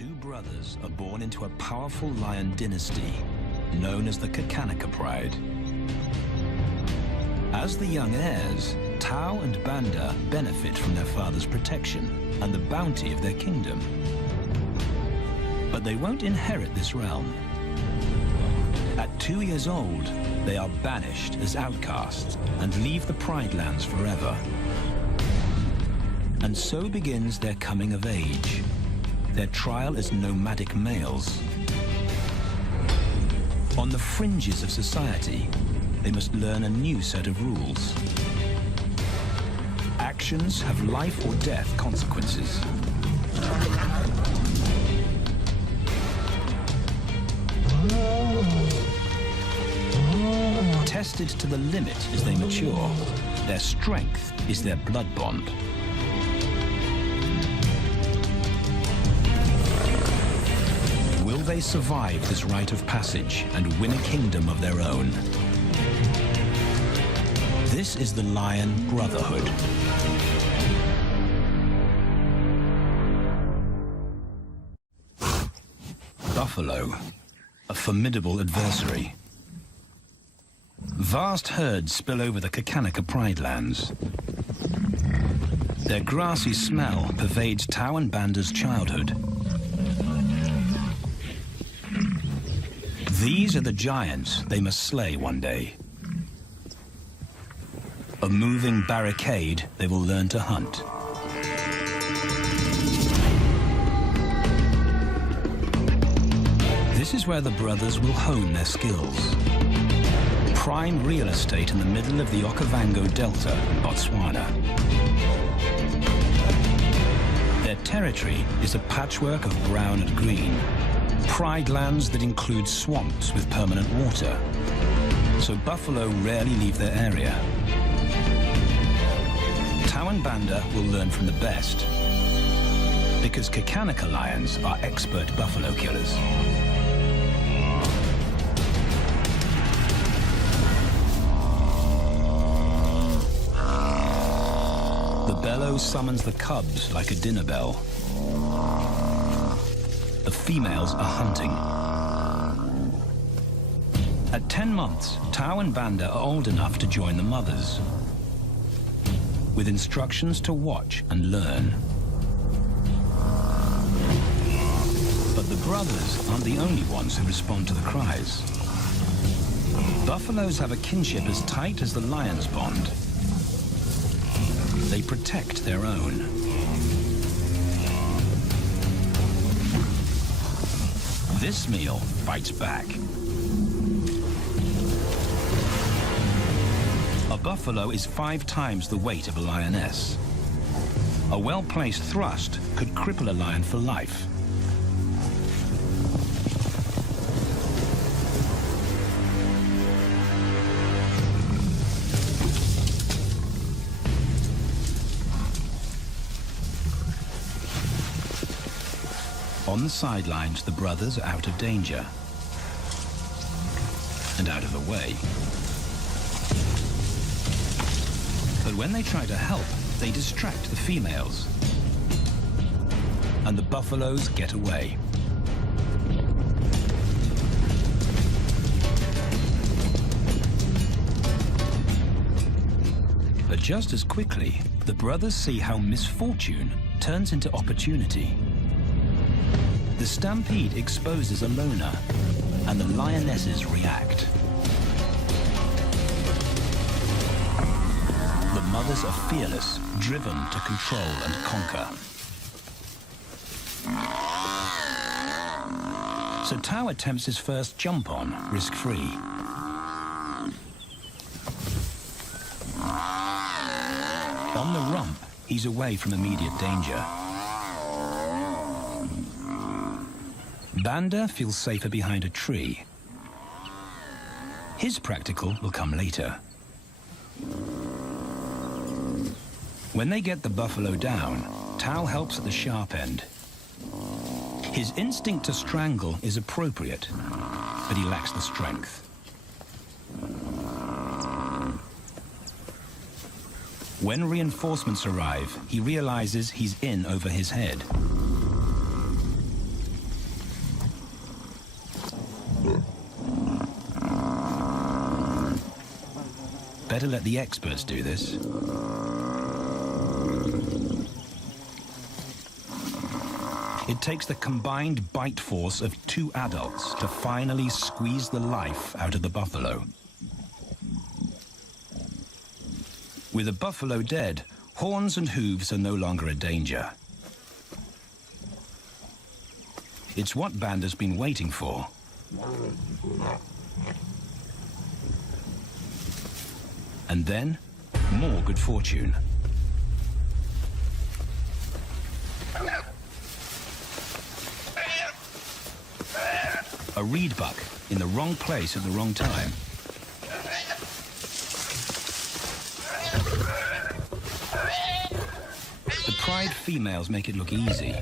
Two brothers are born into a powerful lion dynasty known as the Kakanaka Pride. As the young heirs, Tau and Banda benefit from their father's protection and the bounty of their kingdom. But they won't inherit this realm. At 2 years old, they are banished as outcasts and leave the Pride lands forever. And so begins their coming of age, their trial as nomadic males. On the fringes of society, they must learn a new set of rules. Actions have life or death consequences. Tested to the limit as they mature, their strength is their blood bond. Will they survive this rite of passage and win a kingdom of their own? This is the Lion Brotherhood. Buffalo, a formidable adversary. Vast herds spill over the Kakanaka Pride lands. Their grassy smell pervades Tau and Banda's childhood. These are the giants they must slay one day. A moving barricade they will learn to hunt. This is where the brothers will hone their skills. Prime real estate in the middle of the Okavango Delta, Botswana. Their territory is a patchwork of brown and green. Pride lands that include swamps with permanent water. So buffalo rarely leave their area. Tau and Banda will learn from the best, because Kakanaka lions are expert buffalo killers. The bellow summons the cubs like a dinner bell. The females are hunting. At 10 months, Tau and Banda are old enough to join the mothers, with instructions to watch and learn. But the brothers aren't the only ones who respond to the cries. Buffaloes have a kinship as tight as the lion's bond. They protect their own. This meal fights back. A buffalo is 5 times the weight of a lioness. A well-placed thrust could cripple a lion for life. On the sidelines, the brothers are out of danger and out of the way. But when they try to help, they distract the females, and the buffaloes get away. But just as quickly, the brothers see how misfortune turns into opportunity. The stampede exposes a loner, and the lionesses react. The mothers are fearless, driven to control and conquer. So Tau attempts his first jump on, risk-free. On the rump, he's away from immediate danger. Banda feels safer behind a tree. His practical will come later. When they get the buffalo down, Tau helps at the sharp end. His instinct to strangle is appropriate, but he lacks the strength. When reinforcements arrive, he realizes he's in over his head. better let the experts do this. It takes the combined bite force of 2 adults to finally squeeze the life out of the buffalo. With the buffalo dead, horns and hooves are no longer a danger. It's what Banda's been waiting for. And then, more good fortune. A reed buck in the wrong place at the wrong time. The pride females make it look easy.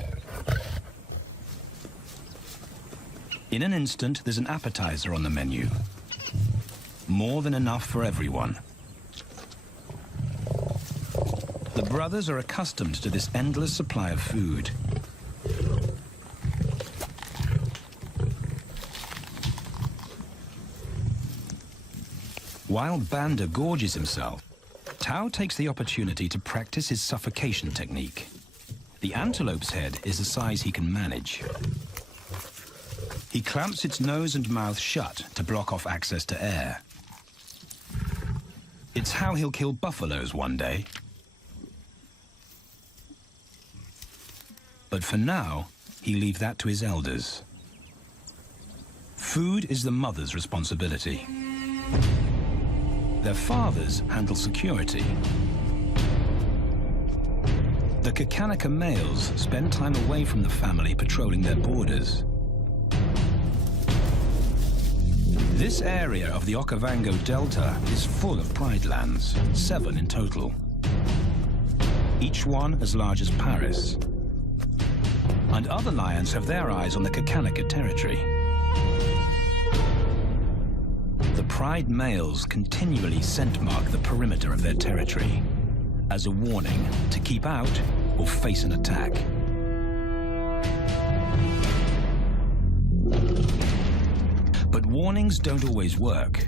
In an instant, there's an appetizer on the menu. More than enough for everyone. The brothers are accustomed to this endless supply of food. While Banda gorges himself, Tao takes the opportunity to practice his suffocation technique. The antelope's head is a size he can manage. He clamps its nose and mouth shut to block off access to air. It's how he'll kill buffaloes one day. But for now, he leaves that to his elders. Food is the mother's responsibility. Their fathers handle security. The Kakanaka males spend time away from the family patrolling their borders. This area of the Okavango Delta is full of pride lands, 7 in total. Each one as large as Paris. And other lions have their eyes on the Kakanaka territory. The pride males continually scent mark the perimeter of their territory as a warning to keep out or face an attack. But warnings don't always work.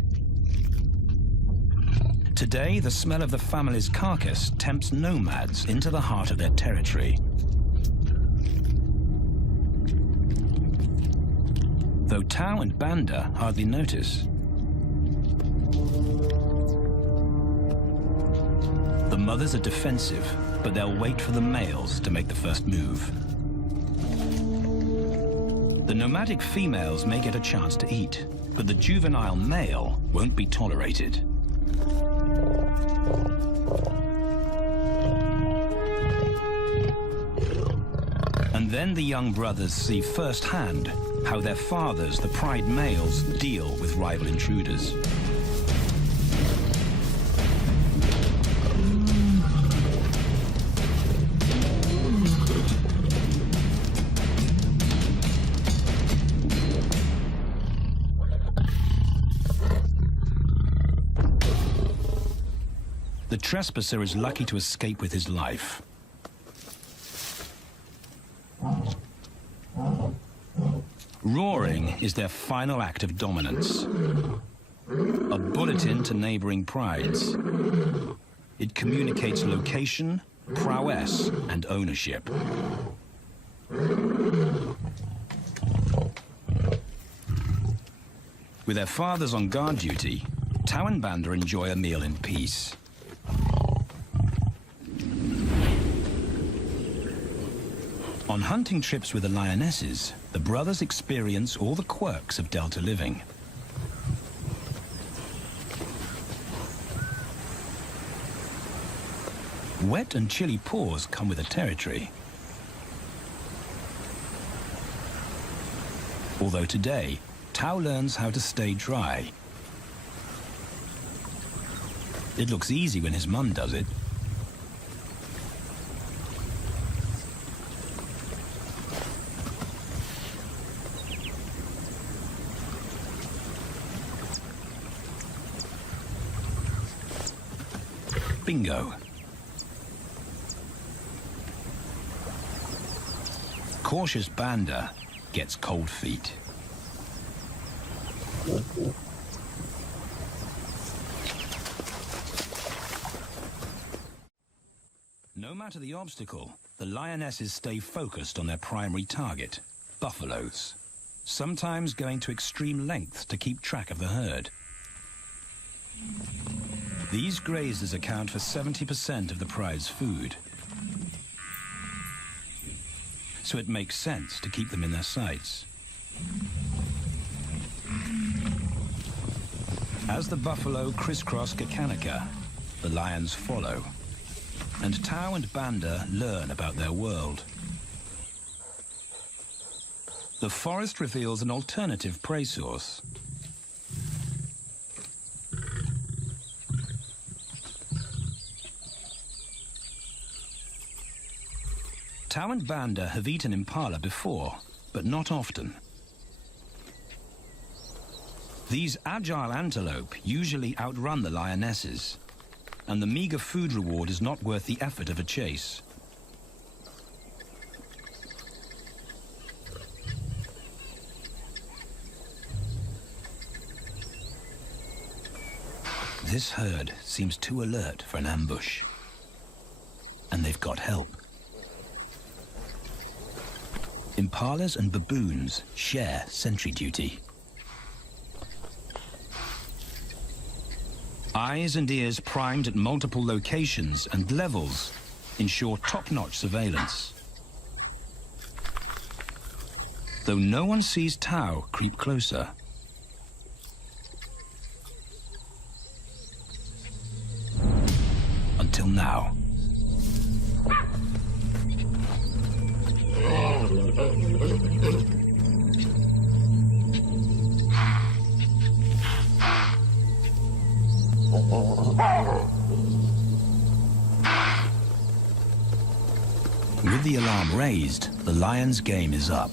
Today, the smell of the family's carcass tempts nomads into the heart of their territory. Though Tao and Banda hardly notice. The mothers are defensive, but they'll wait for the males to make the first move. The nomadic females may get a chance to eat, but the juvenile male won't be tolerated. And then the young brothers see firsthand how their fathers, the pride males, deal with rival intruders. The trespasser is lucky to escape with his life. Roaring is their final act of dominance. A bulletin to neighboring prides. It communicates location, prowess, and ownership. With their fathers on guard duty, Tao and Banda enjoy a meal in peace. On hunting trips with the lionesses, the brothers experience all the quirks of Delta living. Wet and chilly paws come with the territory. Although today, Tao learns how to stay dry. It looks easy when his mum does it. Bingo. Cautious Banda gets cold feet. matter the obstacle, the lionesses stay focused on their primary target, buffaloes, sometimes going to extreme lengths to keep track of the herd. These grazers account for 70% of the pride's food, so it makes sense to keep them in their sights. As the buffalo crisscross Kakanaka, the lions follow, and Tau and Banda learn about their world. The forest reveals an alternative prey source. Tau and Banda have eaten impala before, but not often. These agile antelope usually outrun the lionesses, and the meager food reward is not worth the effort of a chase. This herd seems too alert for an ambush, and they've got help. Impalas and baboons share sentry duty. Eyes and ears primed at multiple locations and levels ensure top-notch surveillance. Though no one sees Tau creep closer. Until now. With the alarm raised, the lions' game is up.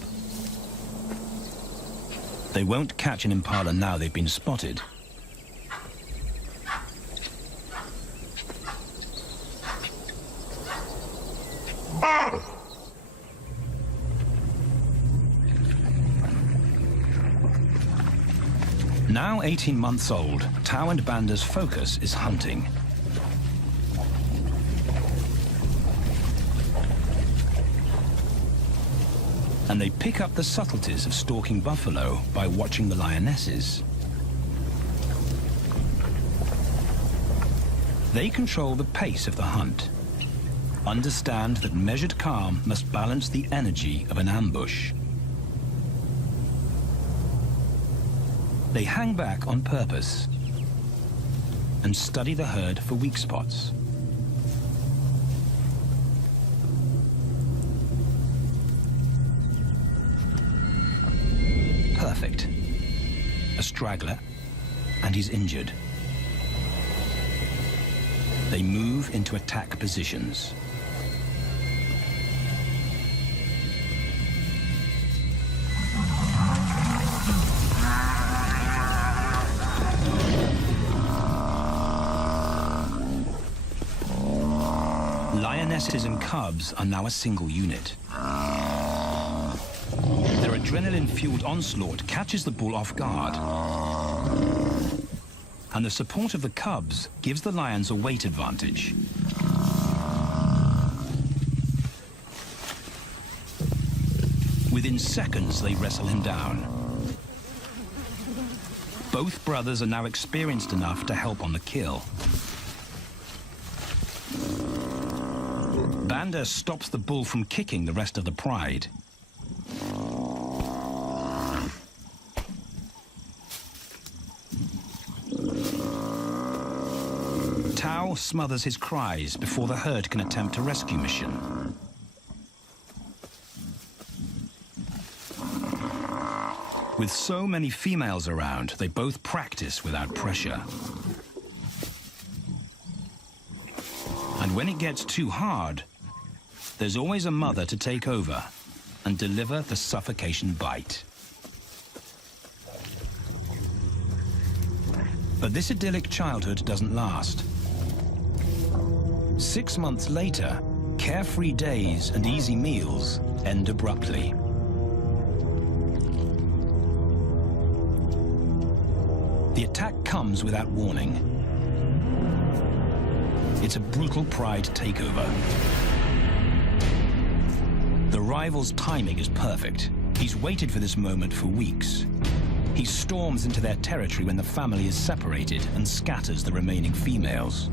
They won't catch an impala now they've been spotted. Now 18 months old, Tau and Banda's focus is hunting. And they pick up the subtleties of stalking buffalo by watching the lionesses. They control the pace of the hunt, understand that measured calm must balance the energy of an ambush. They hang back on purpose and study the herd for weak spots. Perfect. A straggler, and he's injured. They move into attack positions. Lionesses and cubs are now a single unit. Their adrenaline-fueled onslaught catches the bull off guard. And the support of the cubs gives the lions a weight advantage. Within seconds, they wrestle him down. Both brothers are now experienced enough to help on the kill. Banda stops the bull from kicking the rest of the pride. Tau smothers his cries before the herd can attempt a rescue mission. With so many females around, they both practice without pressure. And when it gets too hard, there's always a mother to take over and deliver the suffocation bite. But this idyllic childhood doesn't last. 6 months later, carefree days and easy meals end abruptly. The attack comes without warning. It's a brutal pride takeover. rival's timing is perfect. He's waited for this moment for weeks. He storms into their territory when the family is separated and scatters the remaining females.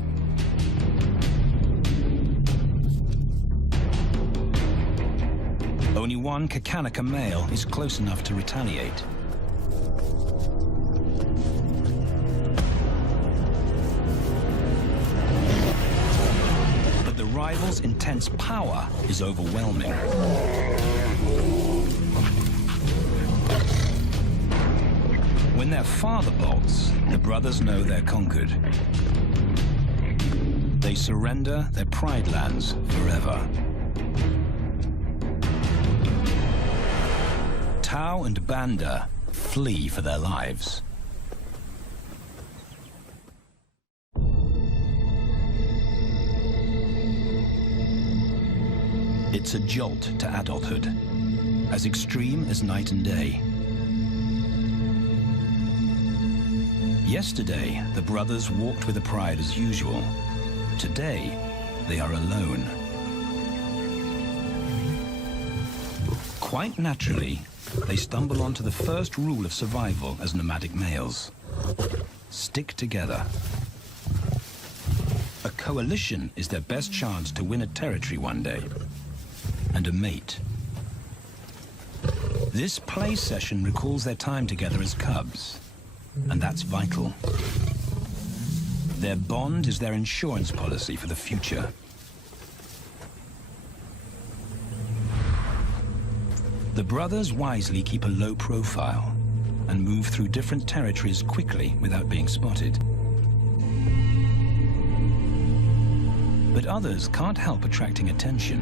Only one Kakanaka male is close enough to retaliate. But the rival's intense power is overwhelming. When their father bolts, the brothers know they're conquered. They surrender their pride lands forever. Tau and Banda flee for their lives. It's a jolt to adulthood, as extreme as night and day. Yesterday, the brothers walked with a pride as usual. Today, they are alone. Quite naturally, they stumble onto the first rule of survival as nomadic males. Stick together. A coalition is their best chance to win a territory one day, and a mate. This play session recalls their time together as cubs, and that's vital. Their bond is their insurance policy for the future. The brothers wisely keep a low profile and move through different territories quickly without being spotted. But others can't help attracting attention.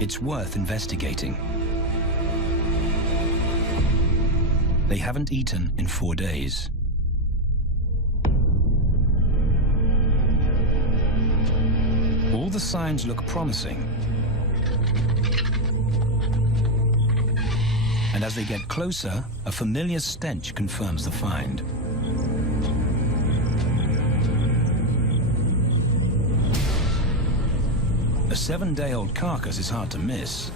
It's worth investigating. They haven't eaten in 4 days. All the signs look promising. And as they get closer, a familiar stench confirms the find. A 7-day-old carcass is hard to miss.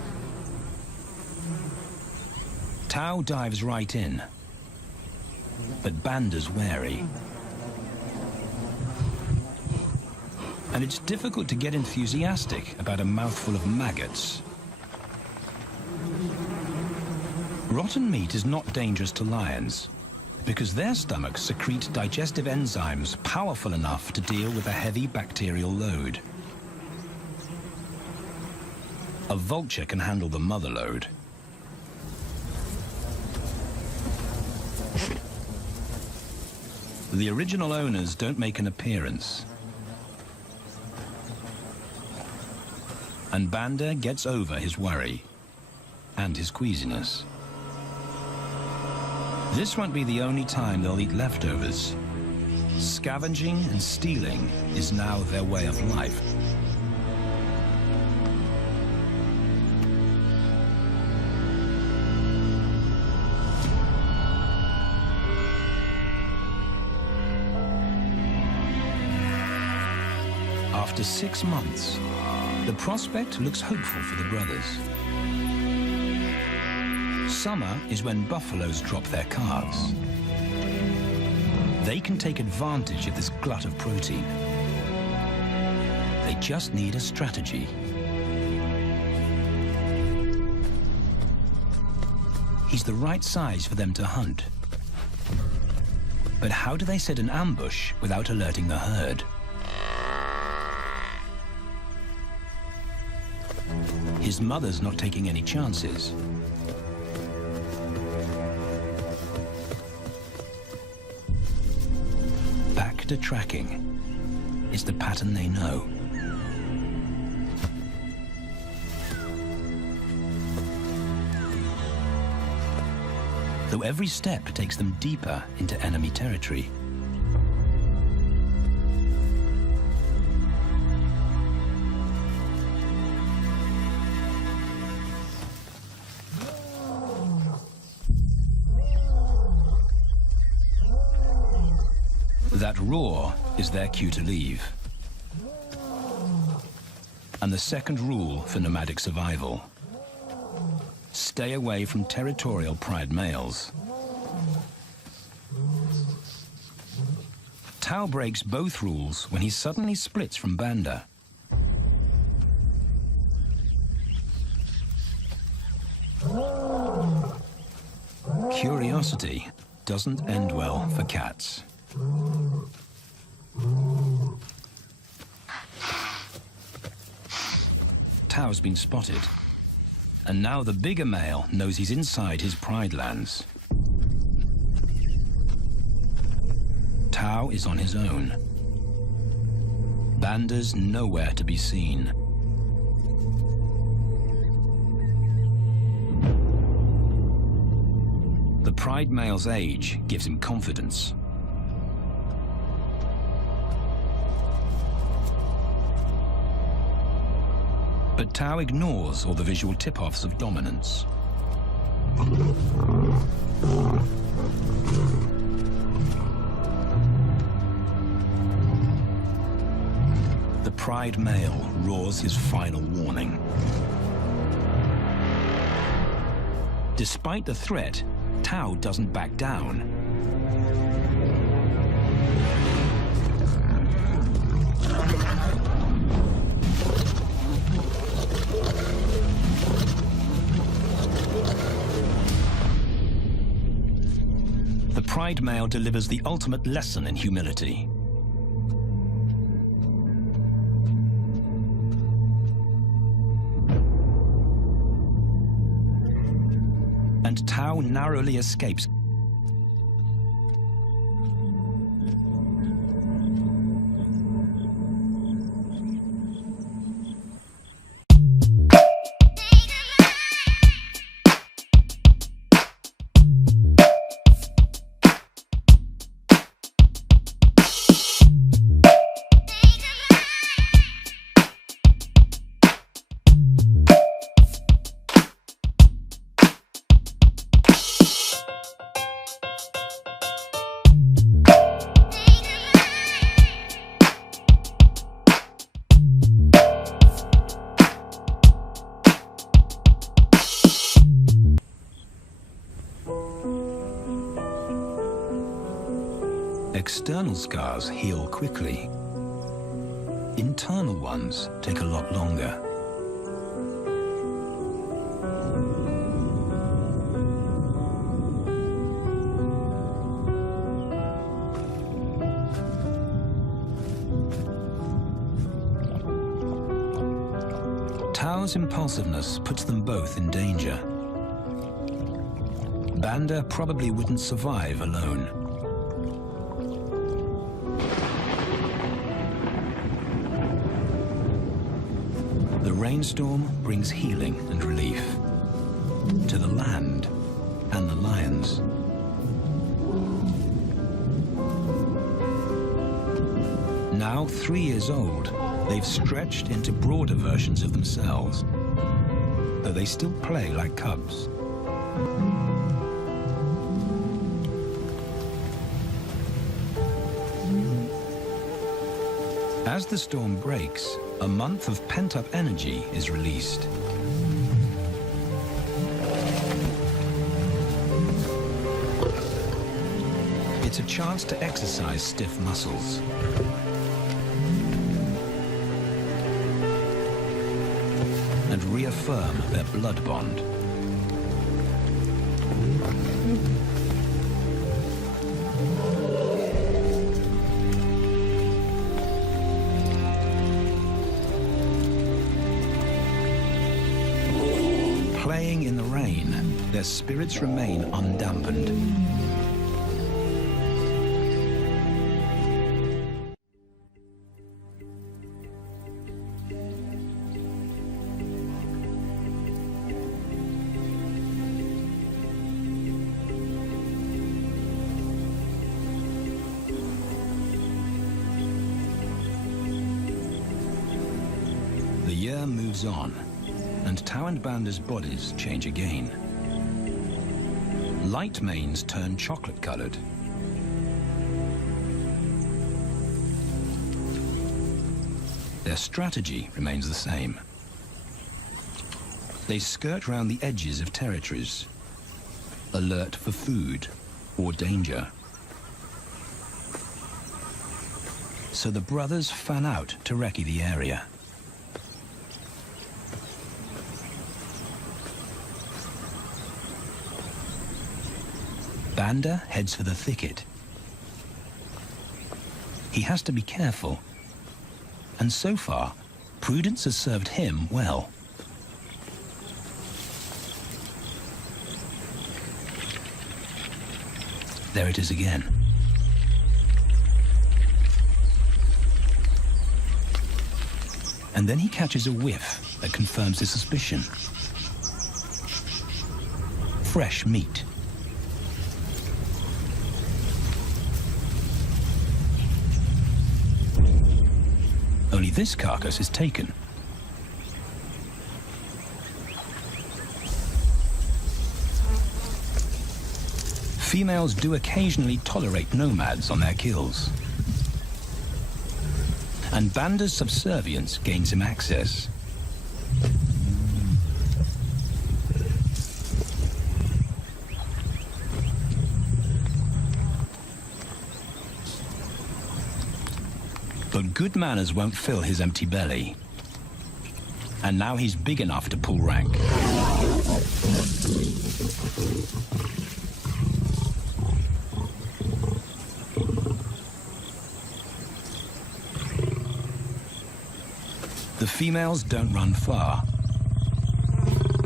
Tau dives right in, but Banda's wary. And it's difficult to get enthusiastic about a mouthful of maggots. Rotten meat is not dangerous to lions, because their stomachs secrete digestive enzymes powerful enough to deal with a heavy bacterial load. A vulture can handle the mother load. The original owners don't make an appearance. And Banda gets over his worry and his queasiness. This won't be the only time they'll eat leftovers. Scavenging and stealing is now their way of life. After 6 months, the prospect looks hopeful for the brothers. Summer is when buffaloes drop their calves. They can take advantage of this glut of protein. They just need a strategy. He's the right size for them to hunt. But how do they set an ambush without alerting the herd? His mother's not taking any chances. Back to tracking. It's the pattern they know. Though every step takes them deeper into enemy territory. That roar is their cue to leave. And the second rule for nomadic survival: stay away from territorial pride males. Tao breaks both rules when he suddenly splits from Banda. Curiosity doesn't end well for cats. Tao's been spotted, and now the bigger male knows he's inside his pride lands. Tao is on his own. Banda's nowhere to be seen. The pride male's age gives him confidence. But Tao ignores all the visual tip-offs of dominance. The pride male roars his final warning. Despite the threat, Tao doesn't back down. The pride male delivers the ultimate lesson in humility. And Tao narrowly escapes. External scars heal quickly. Internal ones take a lot longer. Tao's impulsiveness puts them both in danger. Banda probably wouldn't survive alone. The rainstorm brings healing and relief to the land and the lions. Now 3 years old, they've stretched into broader versions of themselves, though they still play like cubs. As the storm breaks, a month of pent-up energy is released. It's a chance to exercise stiff muscles. And reaffirm their blood bond. Playing in the rain, their spirits remain undampened. The year moves on, and Tao and Banda's bodies change again. Light manes turn chocolate-colored. their strategy remains the same. They skirt round the edges of territories, alert for food or danger. So the brothers fan out to recce the area. Banda heads for the thicket. He has to be careful, and so far, prudence has served him well. There it is again. And then he catches a whiff that confirms his suspicion. Fresh meat. Only this carcass is taken. Females do occasionally tolerate nomads on their kills. And Banda's subservience gains him access. But good manners won't fill his empty belly. And now he's big enough to pull rank. The females don't run far.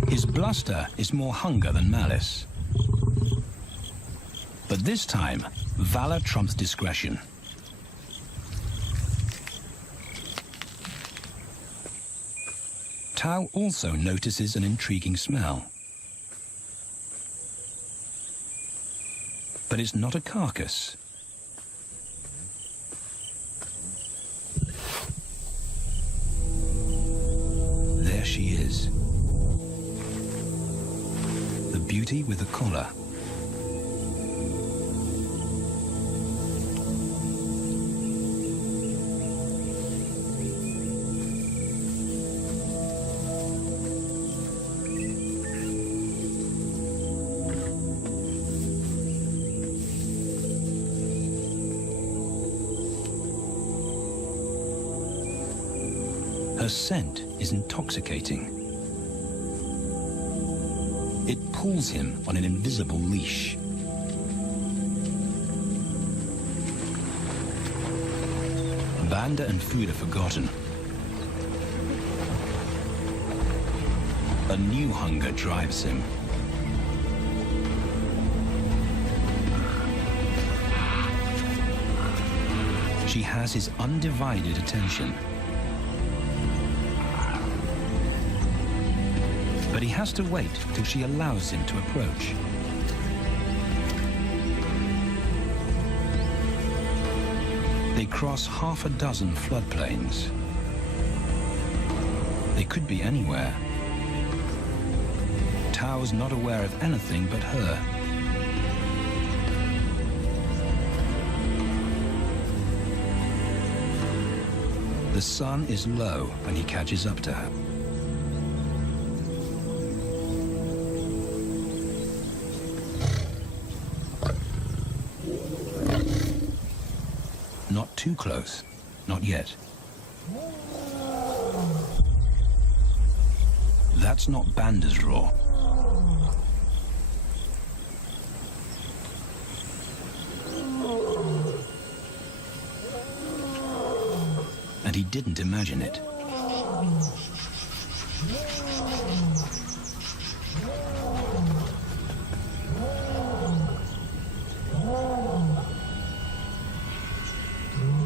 His bluster is more hunger than malice. But this time, valor trumps discretion. Tao also notices an intriguing smell. But it's not a carcass. There she is. The beauty with the collar. Her scent is intoxicating. It pulls him on an invisible leash. Banda and food are forgotten. A new hunger drives him. She has his undivided attention. But he has to wait till she allows him to approach. They cross half a dozen floodplains. They could be anywhere. Tao's not aware of anything but her. The sun is low when he catches up to her. Not too close, not yet. That's not Banda's roar. And he didn't imagine it.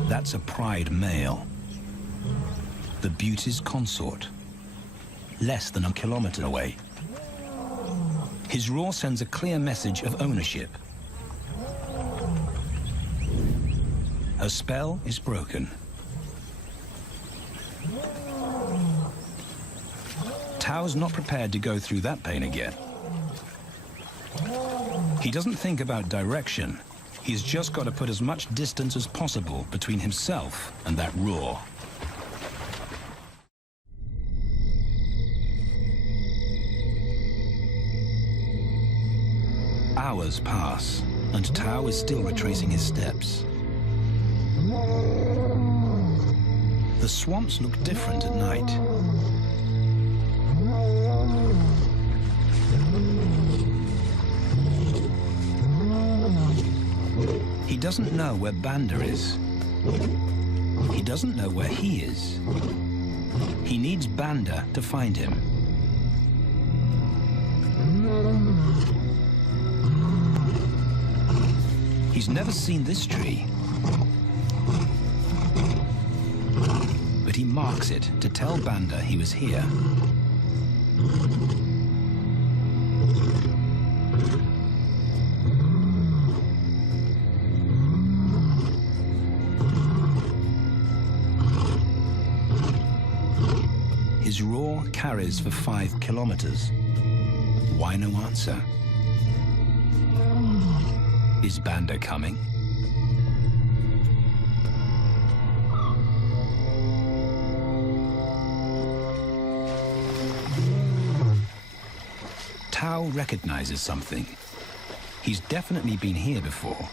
That's a pride male. The beauty's consort. Less than a kilometer away. His roar sends a clear message of ownership. Her spell is broken. Tao's not prepared to go through that pain again. He doesn't think about direction. He's just got to put as much distance as possible between himself and that roar. Hours pass, and Tao is still retracing his steps. The swamps look different at night. He doesn't know where Banda is. He doesn't know where he is. He needs Banda to find him. He's never seen this tree, but he marks it to tell Banda he was here. His roar carries for 5 kilometers. Why no answer? Is Banda coming? Tao recognizes something. He's definitely been here before.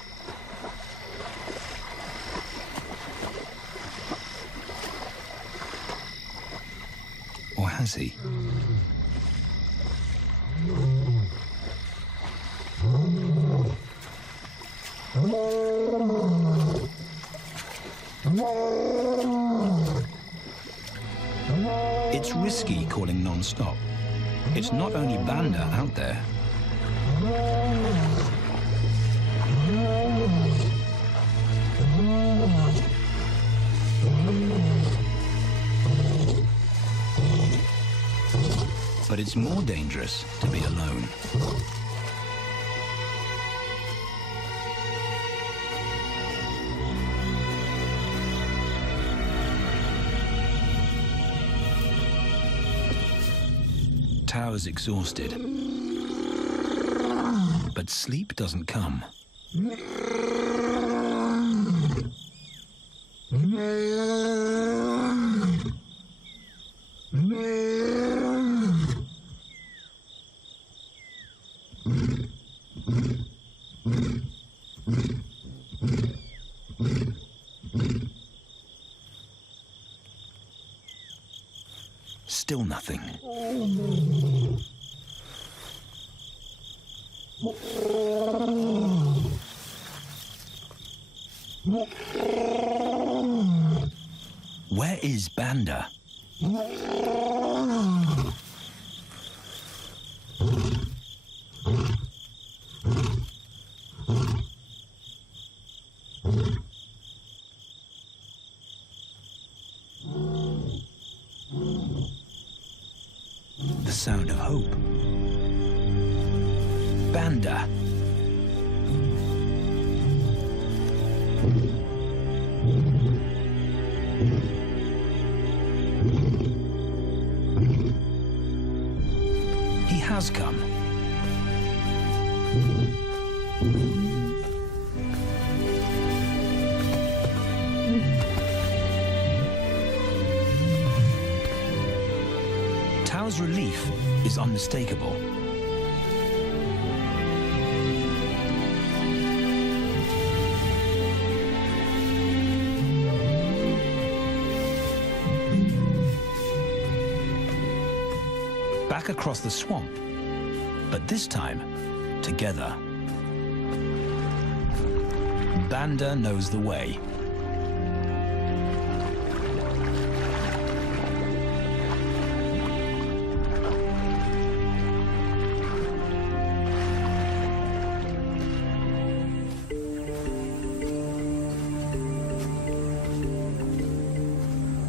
Or has he? It's risky calling non-stop. It's not only Banda out there. But it's more dangerous to be alone. Tao's exhausted, but sleep doesn't come. Still nothing. Where is Banda? The sound of hope. Banda. He has come. Tao's relief is unmistakable. Back across the swamp, but this time, together. Banda knows the way.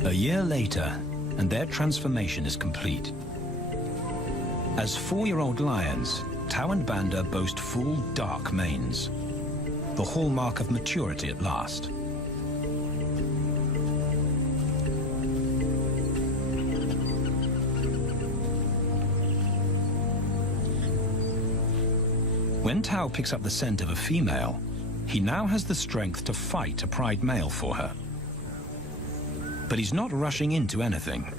A year later, and their transformation is complete. As 4-year-old lions, Tao and Banda boast full, dark manes, the hallmark of maturity at last. When Tao picks up the scent of a female, he now has the strength to fight a pride male for her. But he's not rushing into anything.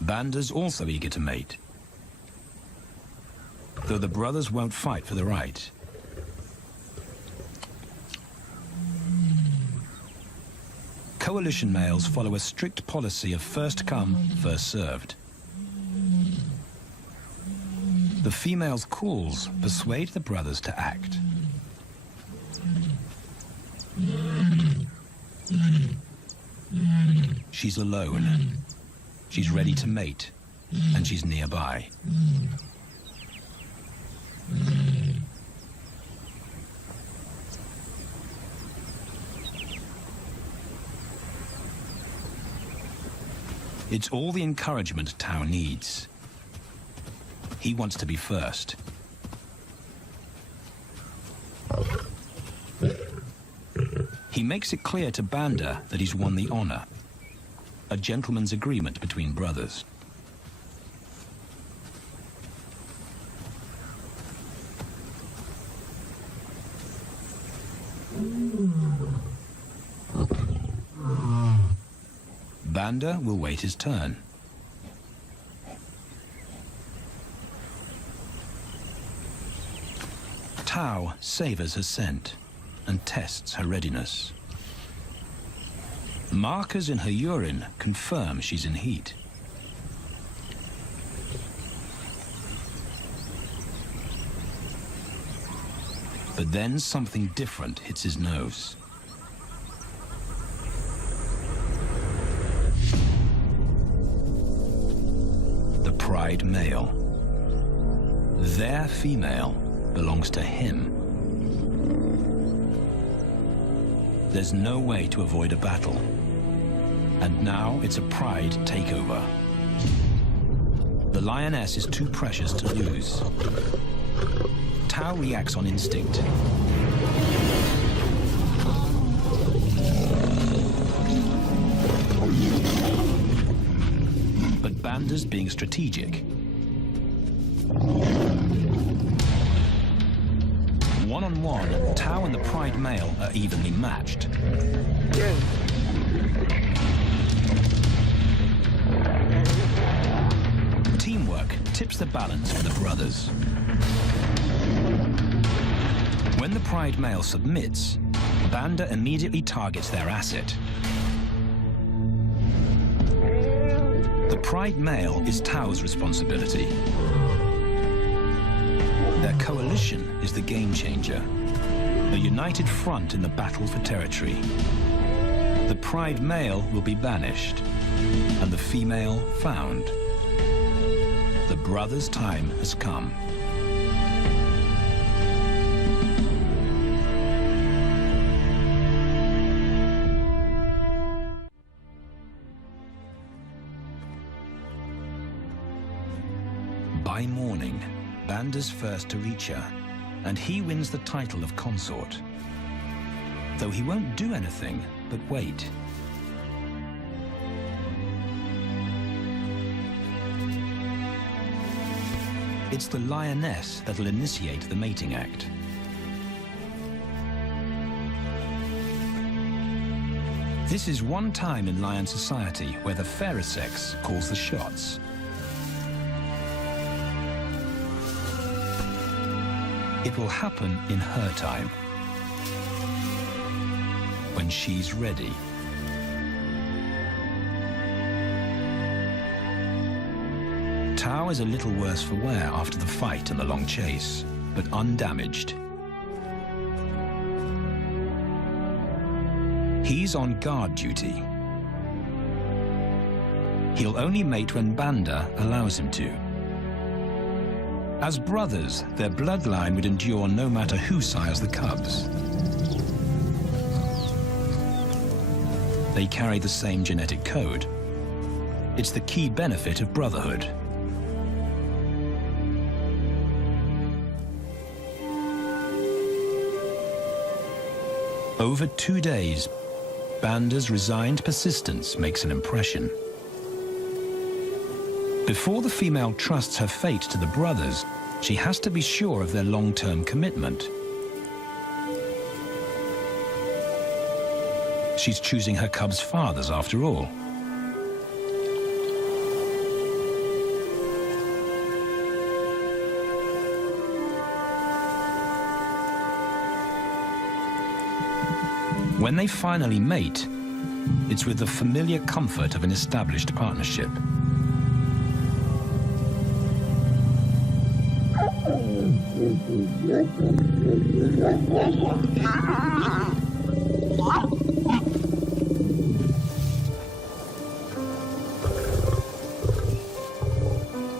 Banda's also eager to mate. though the brothers won't fight for the right. Coalition males follow a strict policy of first come, first served. The female's calls persuade the brothers to act. She's alone. She's ready to mate, and she's nearby. It's all the encouragement Tao needs. He wants to be first. He makes it clear to Banda that he's won the honor, a gentleman's agreement between brothers. Banda will wait his turn. Tao savors her scent and tests her readiness. Markers in her urine confirm she's in heat. But then something different hits his nose. The pride male. Their female belongs to him. There's no way to avoid a battle. And now it's a pride takeover. The lioness is too precious to lose. Tao reacts on instinct. But Banda's being strategic. One-on-one, Tao and the pride male are evenly matched. Teamwork tips the balance for the brothers. When the pride male submits, Banda immediately targets their asset. The pride male is Tao's responsibility. Their coalition is the game changer, a united front in the battle for territory. The pride male will be banished, and the female found. The brothers' time has come. By morning, Banda's first to reach her, and he wins the title of consort. Though he won't do anything but wait. It's the lioness that'll initiate the mating act. This is one time in lion society where the fairer sex calls the shots. It will happen in her time, when she's ready. Tao is a little worse for wear after the fight and the long chase, but undamaged. He's on guard duty. He'll only mate when Banda allows him to. As brothers, their bloodline would endure no matter who sires the cubs. They carry the same genetic code. It's the key benefit of brotherhood. Over 2 days, Banda's resigned persistence makes an impression. Before the female trusts her fate to the brothers, she has to be sure of their long-term commitment. She's choosing her cubs' fathers after all. When they finally mate, it's with the familiar comfort of an established partnership.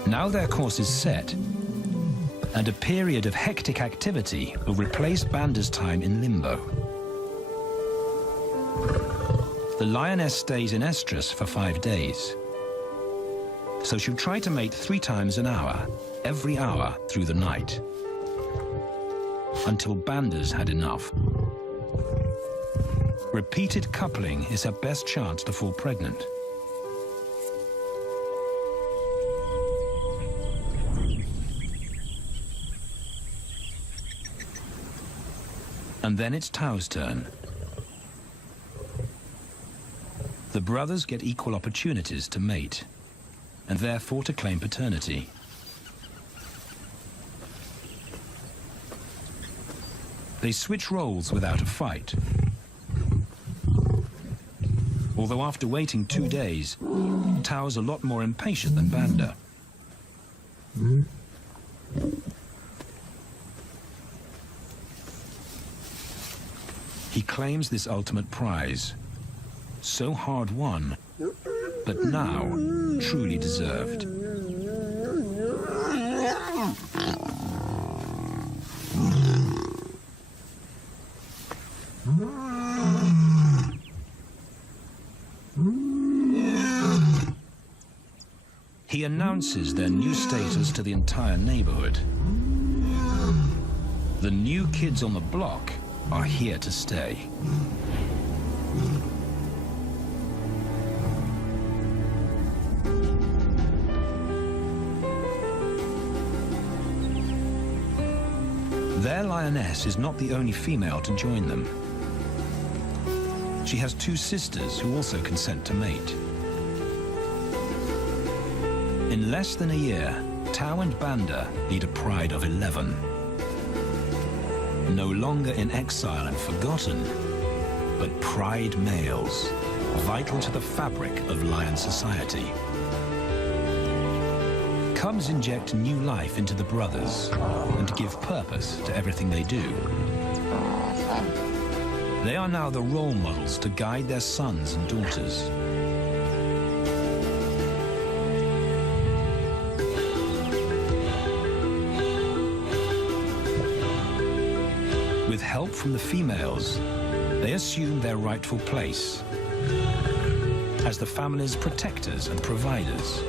Now their course is set, and a period of hectic activity will replace Banda's time in limbo. The lioness stays in estrus for 5 days, so she'll try to mate 3 times an hour, every hour through the night, until Banda's had enough. Repeated coupling is her best chance to fall pregnant. And then it's Tau's turn. The brothers get equal opportunities to mate, and therefore to claim paternity. They switch roles without a fight. Although after waiting 2 days, Tau's a lot more impatient than Banda. He claims this ultimate prize, so hard won, but now truly deserved. He announces their new status to the entire neighborhood. The new kids on the block are here to stay. Their lioness is not the only female to join them. She has 2 sisters who also consent to mate. In less than a year, Tau and Banda lead a pride of 11. No longer in exile and forgotten, but pride males, vital to the fabric of lion society. Cubs inject new life into the brothers and give purpose to everything they do. They are now the role models to guide their sons and daughters. With help from the females, they assume their rightful place as the family's protectors and providers.